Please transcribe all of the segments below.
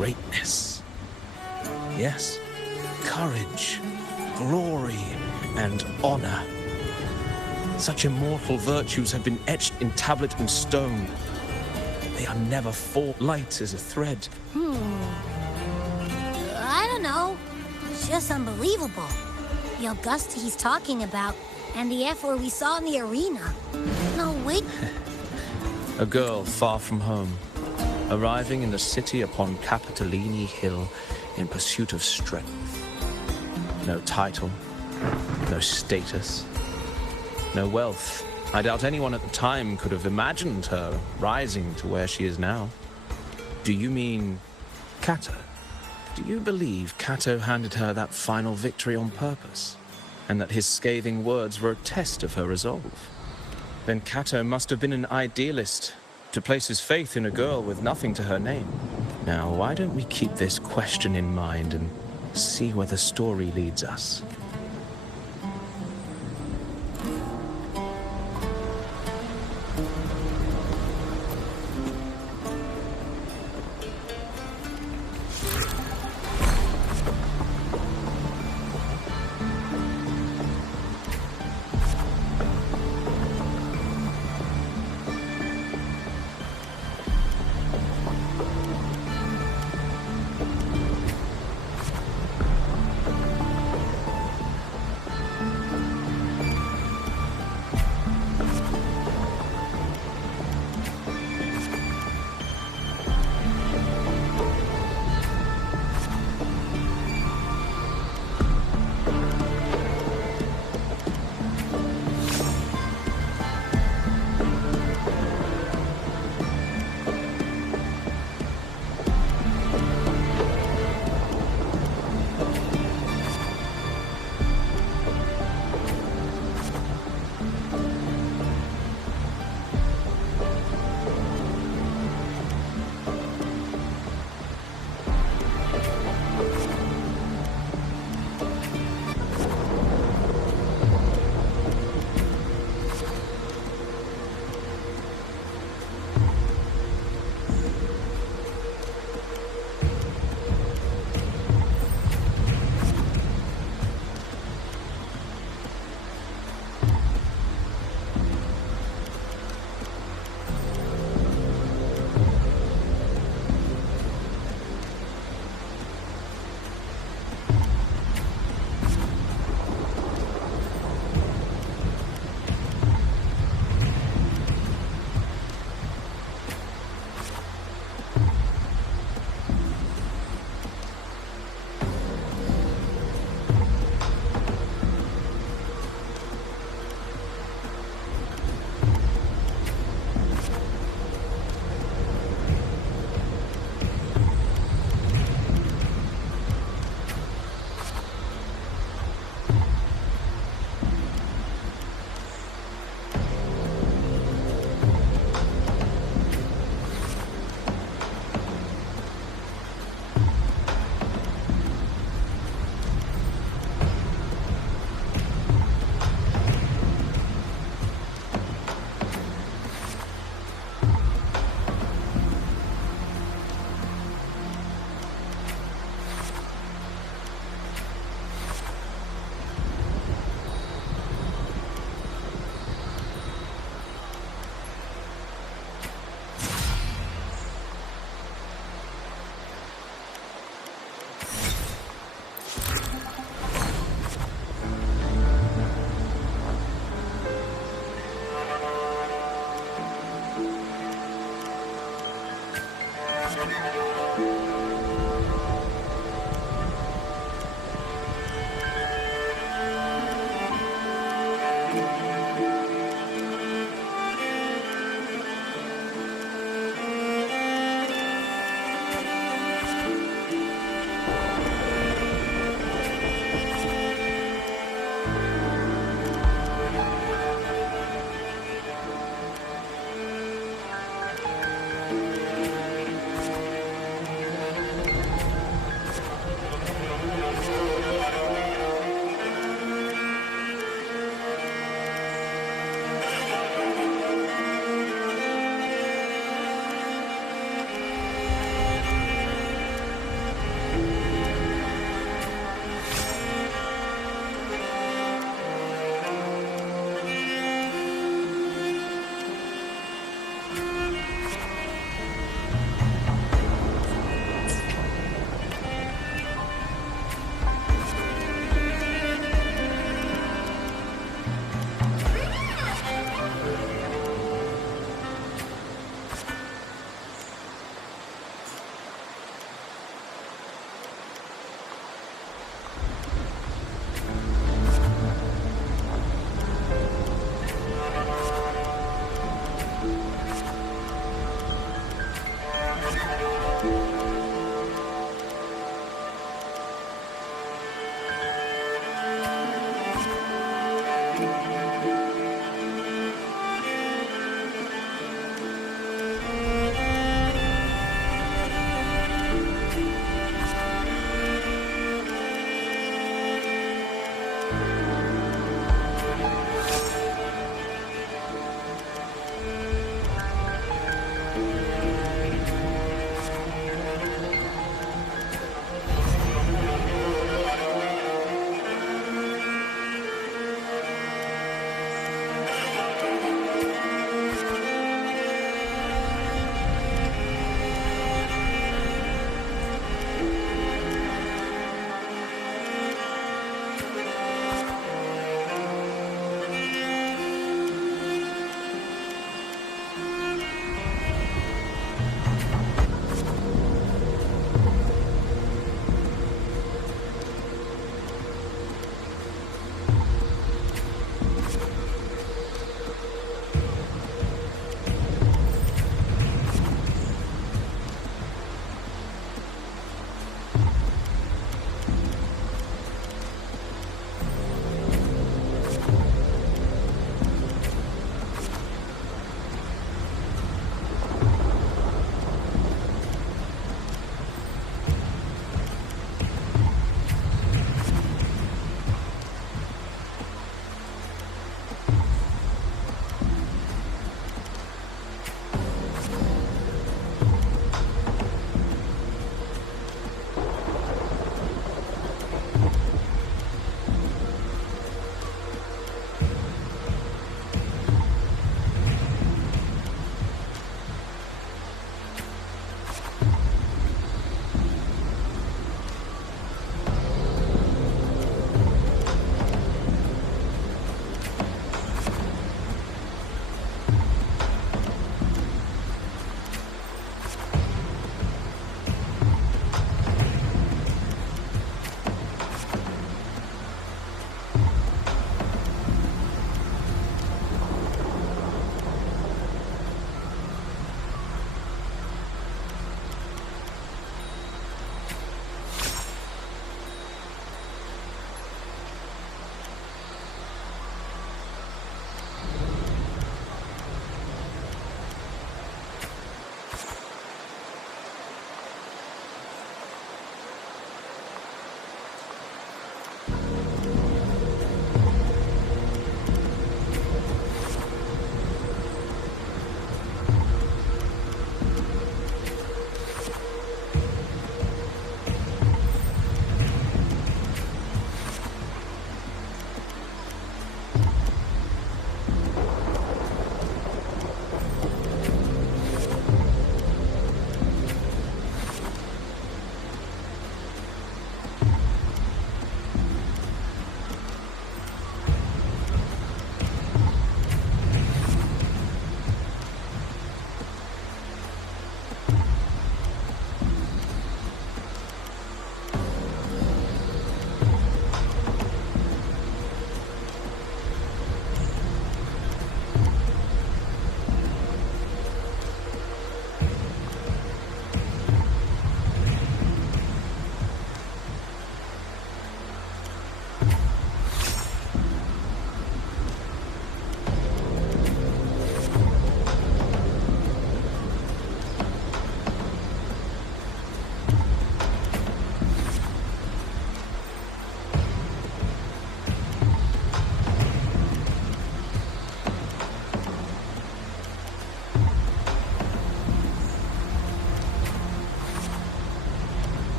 greatness. Yes, courage, glory, and honor. Such immortal virtues have been etched in tablet and stone. They are never light as a thread. I don't know. It's just unbelievable. The Augusta he's talking about, and the F we saw in the arena. No, wait. A girl far from home, arriving in the city upon Capitolini Hill in pursuit of strength. No title, no status, no wealth. I doubt anyone at the time could have imagined her rising to where she is now. Do you mean Cato? Do you believe Cato handed her that final victory on purpose, and that his scathing words were a test of her resolve? Then Cato must have been an idealist to place his faith in a girl with nothing to her name. Now, why don't we keep this question in mind and see where the story leads us?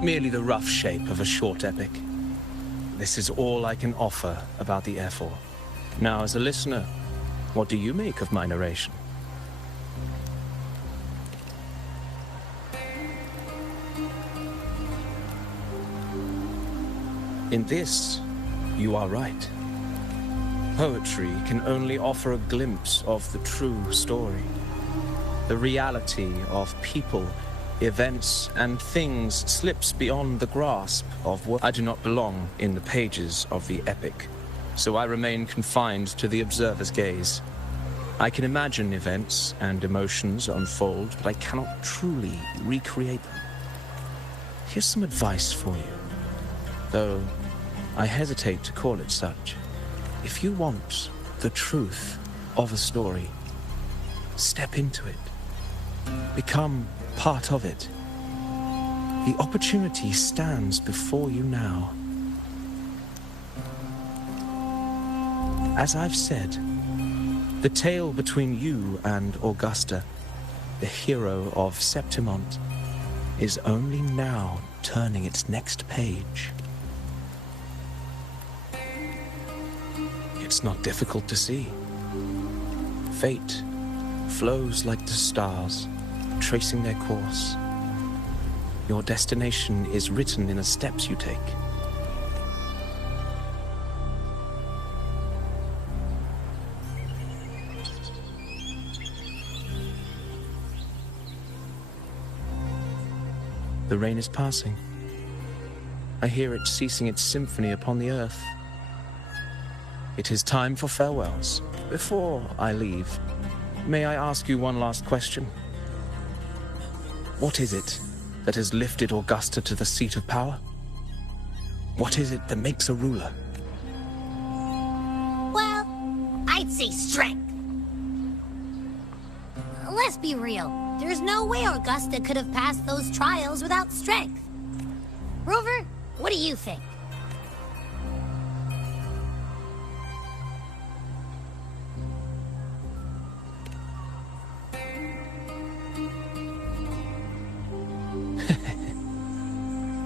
merely the rough shape of a short epic. This is all I can offer about the F4. Now, as a listener, what do you make of my narration? In this, you are right. Poetry can only offer a glimpse of the true story. The reality of people, events, and things slips beyond the grasp of what I do not belong in the pages of the epic, so I remain confined to the observer's gaze. I can imagine events and emotions unfold, but I cannot truly recreate them. Here's some advice for you, though I hesitate to call it such. If you want the truth of a story, step into it. Become part of it. The opportunity stands before you now. As I've said, the tale between you and Augusta, the hero of Septimont, is only now turning its next page. It's not difficult to see. Fate flows like the stars, tracing their course. Your destination is written in the steps you take. The rain is passing. I hear it ceasing its symphony upon the earth. It is time for farewells. Before I leave, may I ask you one last question? What is it that has lifted Augusta to the seat of power? What is it that makes a ruler? Well, I'd say strength. Let's be real. There's no way Augusta could have passed those trials without strength. Rover, what do you think?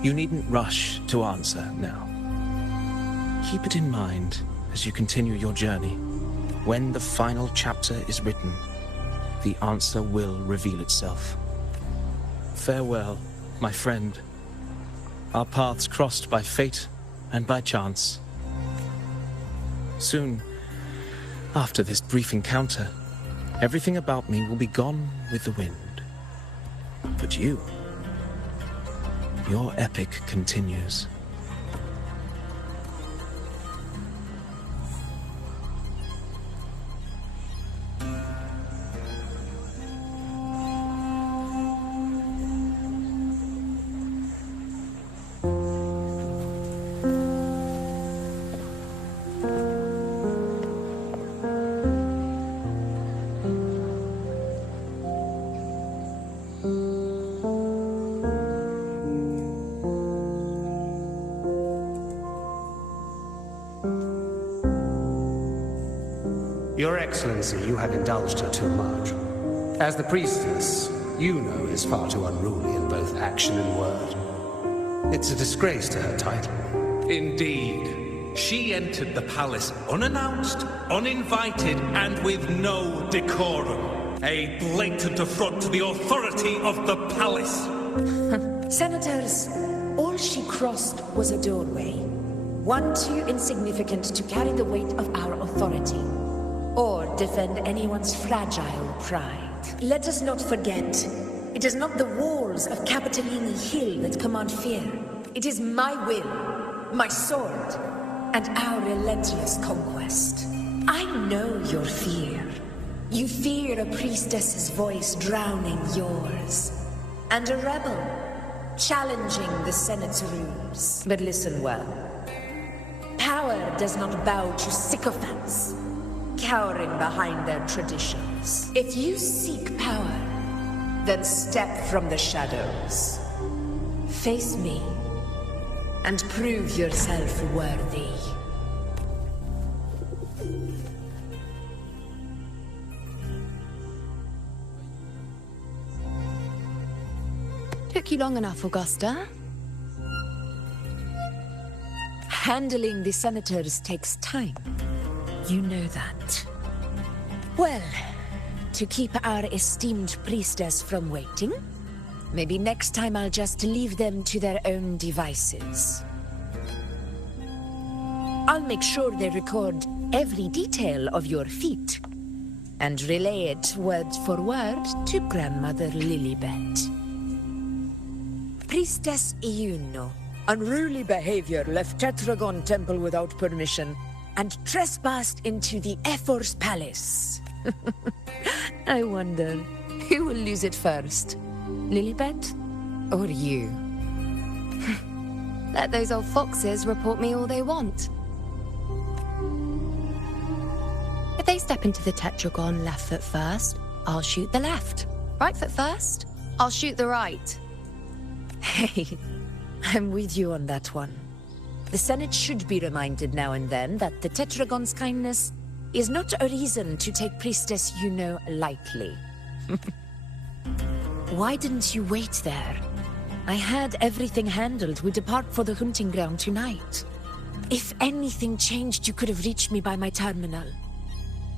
You needn't rush to answer now. Keep it in mind as you continue your journey. When the final chapter is written, the answer will reveal itself. Farewell, my friend. Our paths crossed by fate and by chance. Soon, after this brief encounter, everything about me will be gone with the wind. But you, your epic continues. Your Excellency, you have indulged her too much. As the priestess, you know is far too unruly in both action and word. It's a disgrace to her title. Indeed. She entered the palace unannounced, uninvited, and with no decorum. A blatant affront to the authority of the palace. Senators, all she crossed was a doorway. One too insignificant to carry the weight of our authority, or defend anyone's fragile pride. Let us not forget, it is not the walls of Capitolini Hill that command fear. It is my will, my sword, and our relentless conquest. I know your fear. You fear a priestess's voice drowning yours, and a rebel challenging the Senate's rules. But listen well. Power does not bow to sycophants, cowering behind their traditions. If you seek power, then step from the shadows. Face me, and prove yourself worthy. Took you long enough, Augusta. Handling the senators takes time. You know that. Well, to keep our esteemed priestess from waiting, maybe next time I'll just leave them to their own devices. I'll make sure they record every detail of your feat and relay it word for word to Grandmother Lilibet. Priestess Iuno. Unruly behavior, left Tetragon Temple without permission, and trespassed into the Ephor's palace. I wonder, who will lose it first? Lilibet or you? Let those old foxes report me all they want. If they step into the tetragon left foot first, I'll shoot the left. Right foot first, I'll shoot the right. Hey, I'm with you on that one. The Senate should be reminded now and then that the Tetragon's kindness is not a reason to take Priestess Yuno lightly. Why didn't you wait there? I had everything handled. We depart for the hunting ground tonight. If anything changed, you could have reached me by my terminal.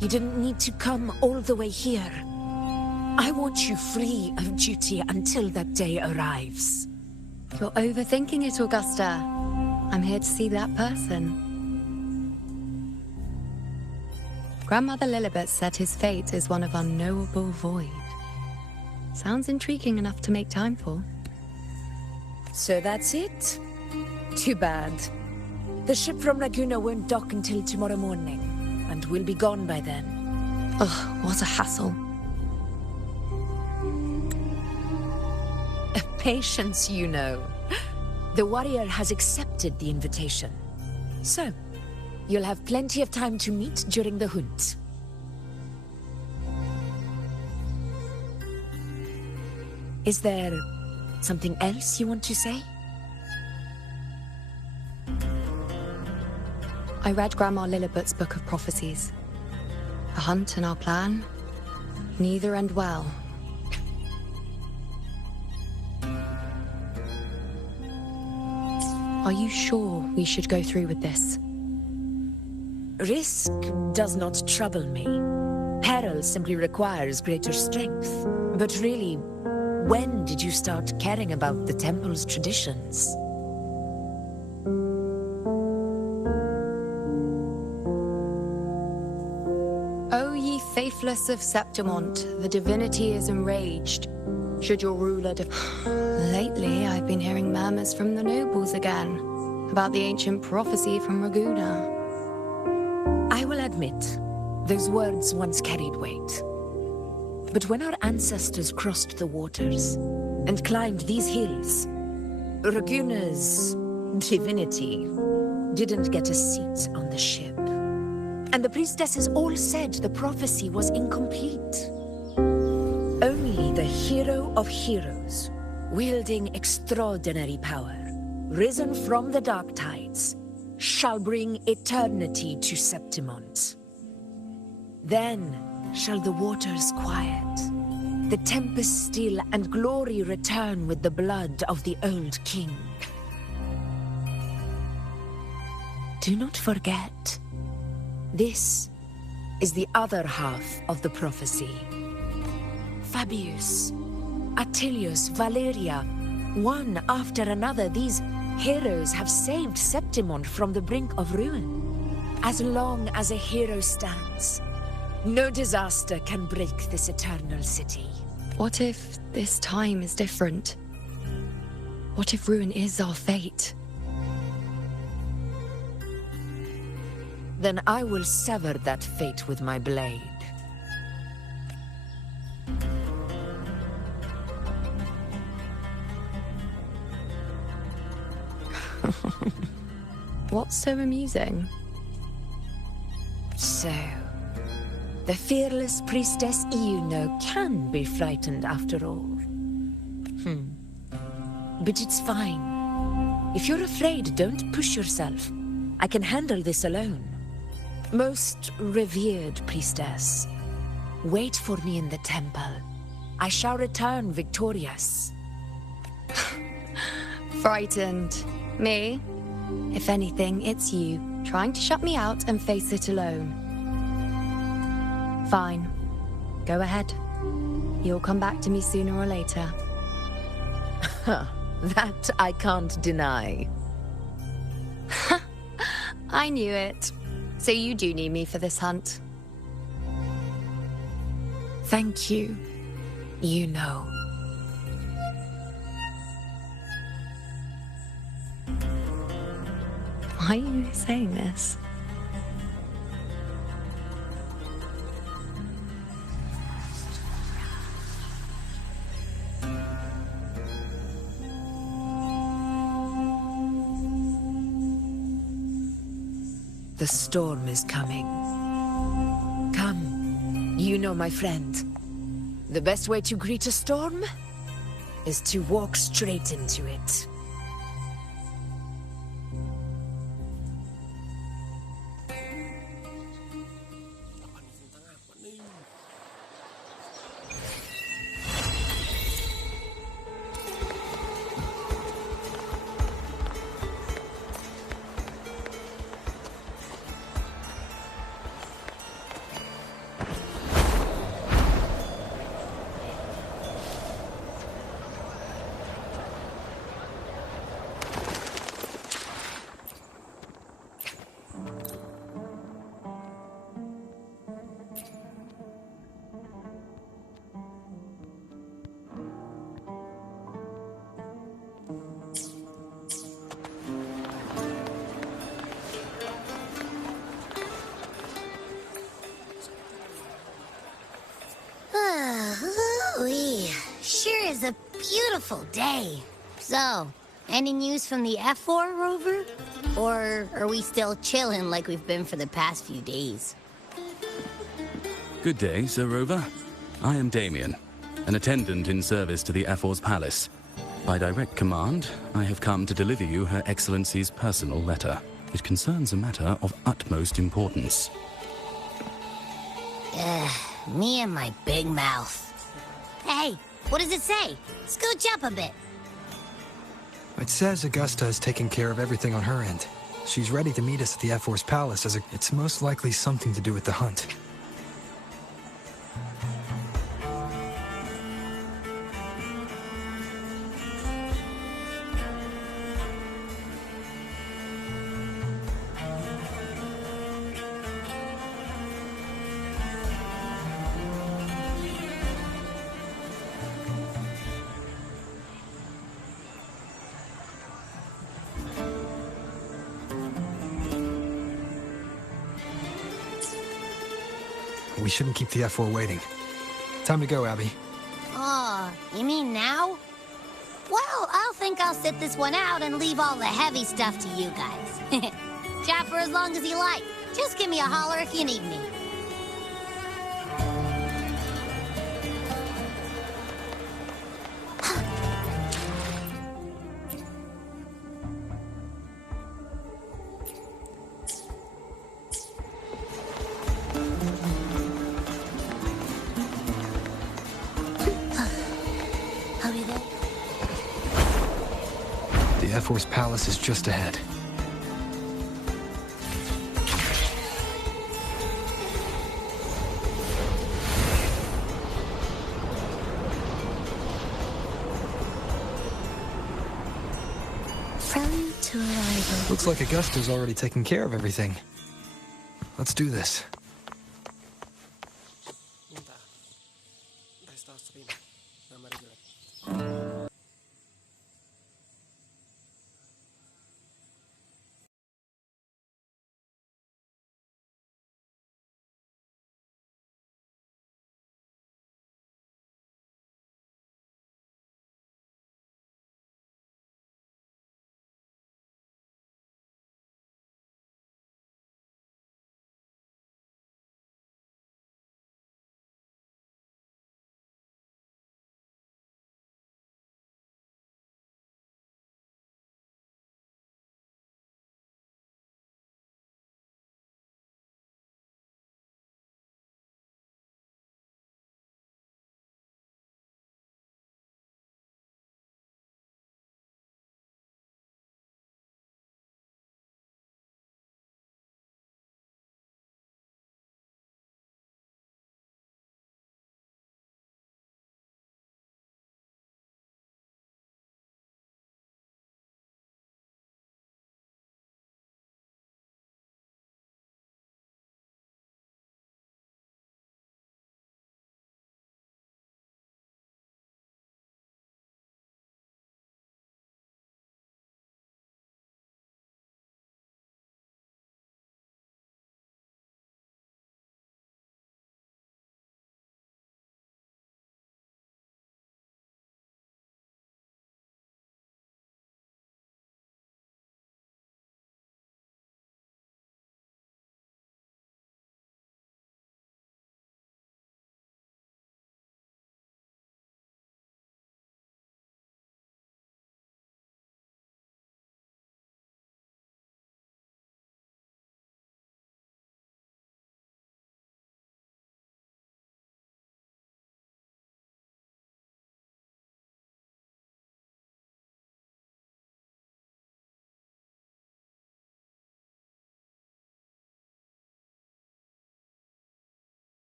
You didn't need to come all the way here. I want you free of duty until that day arrives. You're overthinking it, Augusta. I'm here to see that person. Grandmother Lilibet said his fate is one of unknowable void. Sounds intriguing enough to make time for. So that's it? Too bad. The ship from Laguna won't dock until tomorrow morning, and we'll be gone by then. Ugh, what a hassle. Patience, you know. The warrior has accepted the invitation. So, you'll have plenty of time to meet during the hunt. Is there something else you want to say? I read Grandma Lilibet's Book of Prophecies. The hunt and our plan, neither end well. Are you sure we should go through with this? Risk does not trouble me. Peril simply requires greater strength. But really, when did you start caring about the temple's traditions? O ye faithless of Septimont, the divinity is enraged. Should your ruler Lately, I've been hearing murmurs from the nobles again, about the ancient prophecy from Raguna. I will admit, those words once carried weight. But when our ancestors crossed the waters and climbed these hills, Raguna's divinity didn't get a seat on the ship. And the priestesses all said the prophecy was incomplete. Only the hero of heroes, wielding extraordinary power, risen from the dark tides, shall bring eternity to Septimont. Then shall the waters quiet, the tempest still, and glory return with the blood of the old king. Do not forget, this is the other half of the prophecy. Fabius, Attilius, Valeria, one after another, these heroes have saved Septimont from the brink of ruin. As long as a hero stands, no disaster can break this eternal city. What if this time is different? What if ruin is our fate? Then I will sever that fate with my blade. What's so amusing? So, the fearless priestess Iuno can be frightened after all. But it's fine. If you're afraid, don't push yourself. I can handle this alone. Most revered priestess, wait for me in the temple. I shall return victorious. Frightened. Me? If anything, it's you, trying to shut me out and face it alone. Fine. Go ahead. You'll come back to me sooner or later. That I can't deny. I knew it. So you do need me for this hunt. Thank you. You know. Why are you saying this? The storm is coming. Come, you know my friend. The best way to greet a storm is to walk straight into it. Ooh-wee. Sure is a beautiful day. So, any news from the F4 rover? Or are we still chilling like we've been for the past few days? Good day, Sir Rover. I am Damien, an attendant in service to the F4's palace. By direct command, I have come to deliver you Her Excellency's personal letter. It concerns a matter of utmost importance. Me and my big mouth. Hey, what does it say? Scooch up a bit. It says Augusta is taking care of everything on her end. She's ready to meet us at the F4's palace as it's most likely something to do with the hunt. We shouldn't keep the F4 waiting. Time to go, Abby. Oh, you mean now? Well, I'll sit this one out and leave all the heavy stuff to you guys. Chat for as long as you like. Just give me a holler if you need me. The F4's palace is just ahead. From to arrival. Looks like Augusta's already taken care of everything. Let's do this. Minta. Resto stream. Nama dia.